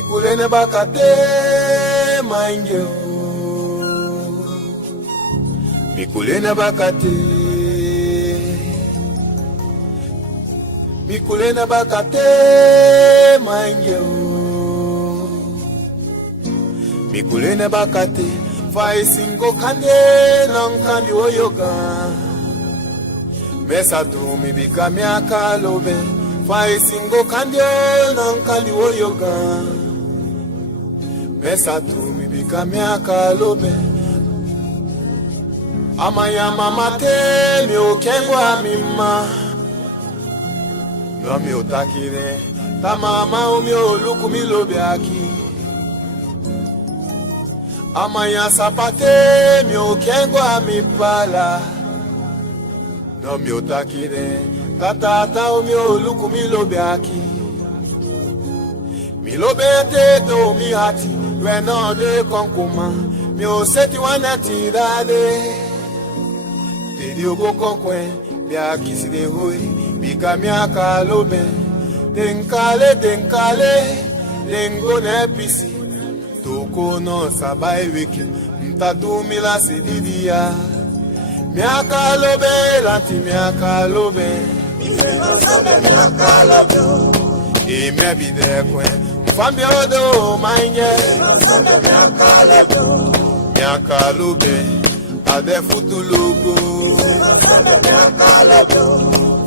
Mikulene bakate mange Mikulene bakate Mikulene bakate mange Mikulene bakate Fai singo kande nankandi oyoga Mesa tu mi bika miaka lobe Fai singo kande nankandi oyoga Mesa tu mi bika miaka lobe Amaya mamate mi okengwa mima No mi otakire Ta mama umi oluku mi lobe aki Amaya sapate mi okengwa mi pala No mi otakire Tata umi oluku mi lobe aki Mi lobe te do mi hati Weno de konkuma Mi oseti wanati dade Tedi ogo konkwen Mi akisi de hoi Bika mi akalobe Denkale Dengo nepisi Toko no sabai wiki Mtadu mila sididia Mi akalobe Lanti mi akalobe Mi akalobe Ime bide kwen Mfambi odo mainye Mi akalobe Ade futulugo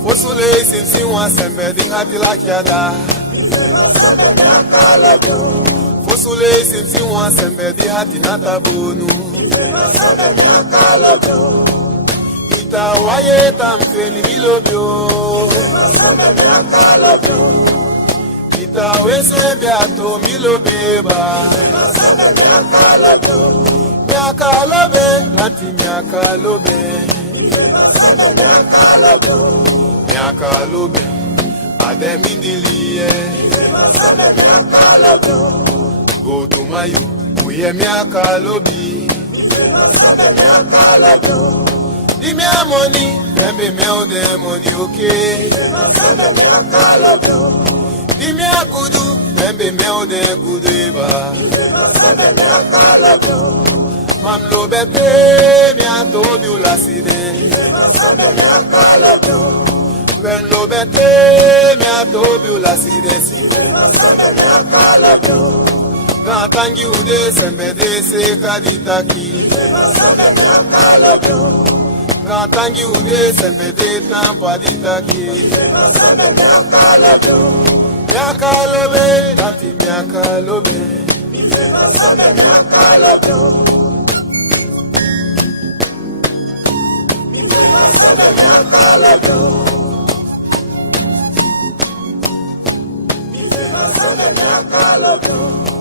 Fosule simsi wan sembe Ding hati lakyada Fosule simsi wan sembe Di hati natabonu Ita waye tamfeni milobyo Ita wese biato milobeba Miakalobe Lanti miakalobe Miakalobe Ade mindiliye Go to mayo Uye miakalobi Di mi amoni Pembe me ode money okay Di mi akudu Pembe me ode kudeba Mam lo bete mi atobi ulaside Ben lo bete mi atobi ulaside si Gantangi ude sembede se kaditaki Gantangi ude sembede tampa ditaki Miakalobe Lanti miakalobe Miakalobe